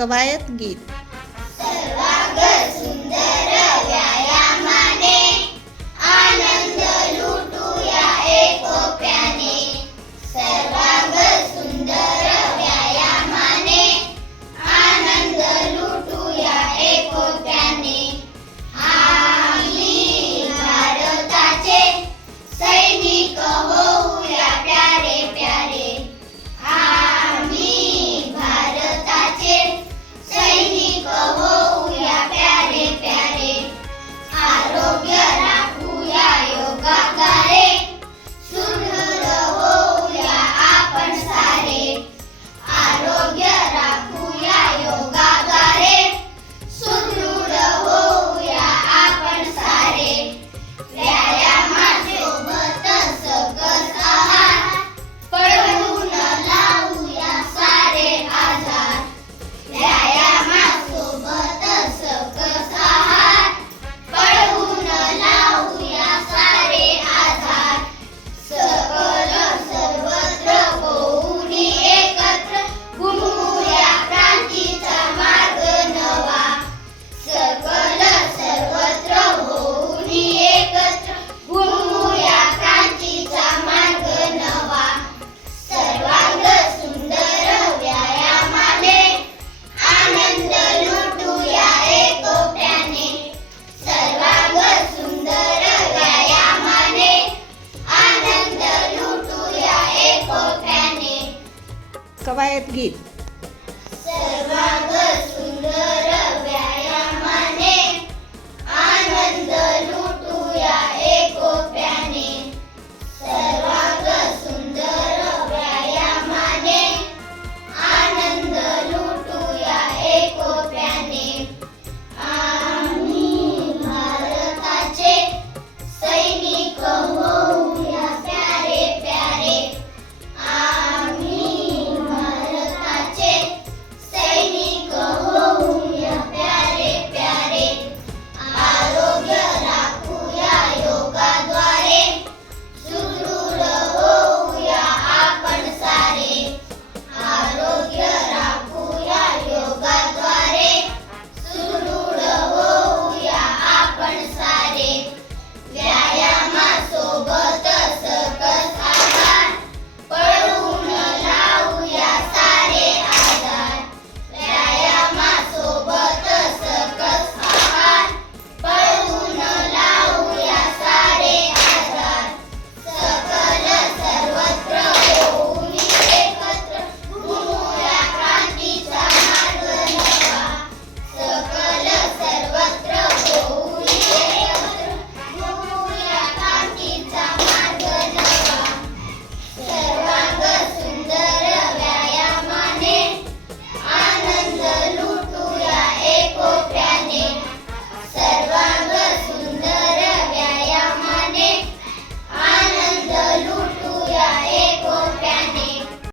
કવાયત ગીત સ્વાગત સુંદર kayak. Sebagai